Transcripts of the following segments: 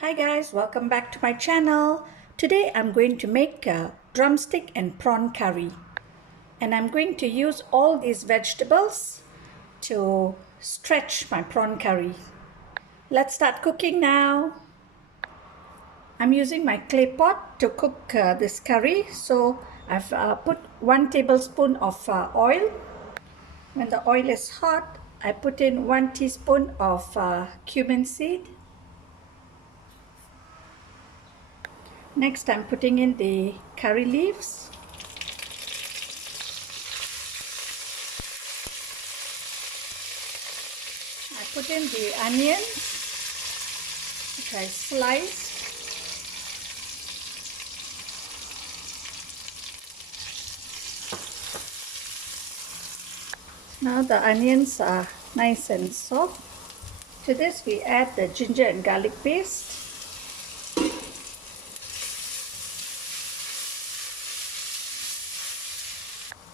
Hi guys, welcome back to my channel. Today I'm going to make a drumstick and prawn curry. And I'm going to use all these vegetables to stretch my prawn curry. Let's start cooking now. I'm using my clay pot to cook this curry. So I've put 1 tablespoon of oil. When the oil is hot, I put in 1 teaspoon of cumin seed. Next, I'm putting in the curry leaves. I put in the onions, which I sliced. Now the onions are nice and soft. To this, we add the ginger and garlic paste.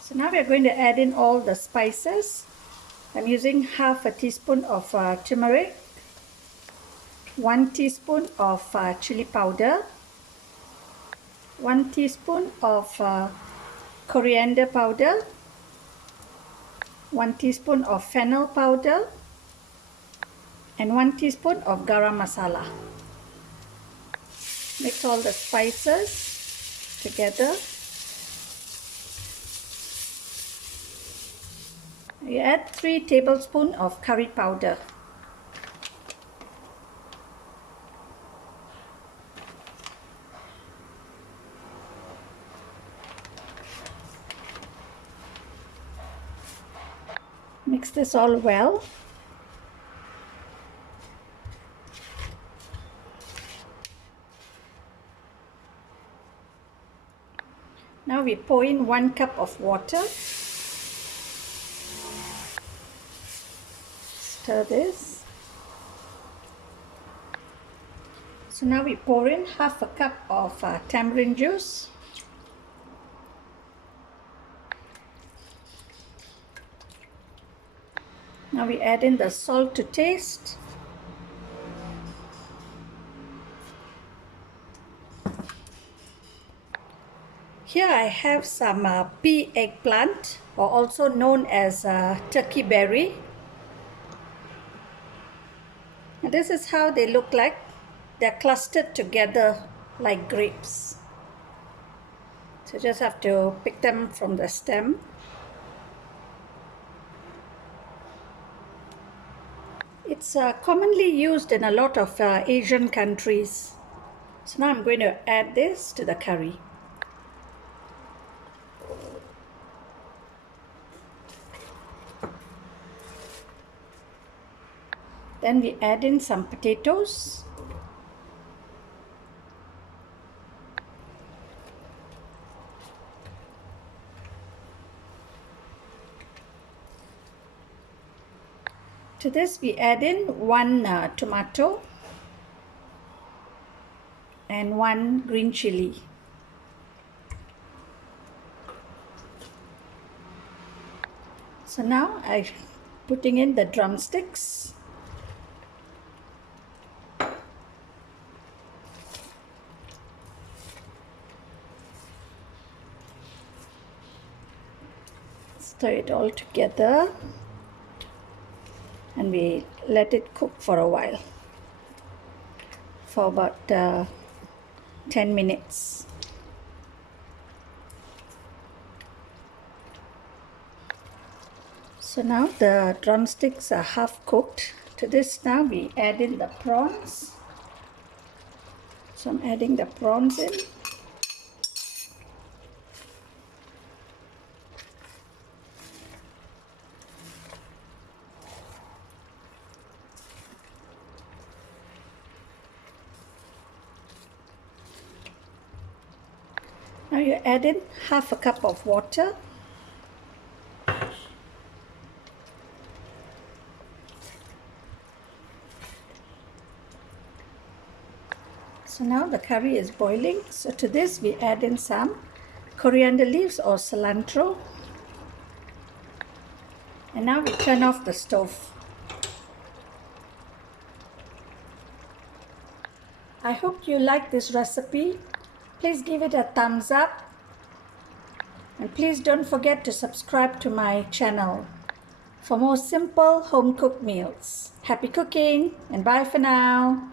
So now we are going to add in all the spices. I'm using half a teaspoon of turmeric, 1 teaspoon of chili powder, 1 teaspoon of coriander powder, 1 teaspoon of fennel powder, and 1 teaspoon of garam masala. Mix all the spices together. You add 3 tablespoons of curry powder. Mix this all well. Now we pour in 1 cup of water. Stir this. So now we pour in half a cup of tamarind juice. Now we add in the salt to taste. Here I have some pea eggplant, or also known as turkey berry. And this is how they look like. They're clustered together like grapes. So you just have to pick them from the stem. It's commonly used in a lot of Asian countries. So now I'm going to add this to the curry. Then we add in some potatoes. To this we add in 1 tomato and 1 green chili. So now I'm putting in the drumsticks. Stir it all together and we let it cook for a while, for about 10 minutes. So now the drumsticks are half cooked. To this now we add in the prawns. So I'm adding the prawns in. Now you add in half a cup of water. So now the curry is boiling. So to this we add in some coriander leaves or cilantro. And now we turn off the stove. I hope you like this recipe. Please give it a thumbs up. And please don't forget to subscribe to my channel for more simple home-cooked meals. Happy cooking and bye for now.